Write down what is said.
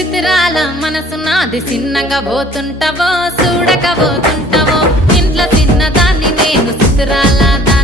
చిత్రాల మనసు నాది చిన్నగా పోతుంటావో చూడక పోతుంటావో ఇంట్లో చిన్నదాన్ని నేను చిత్రాల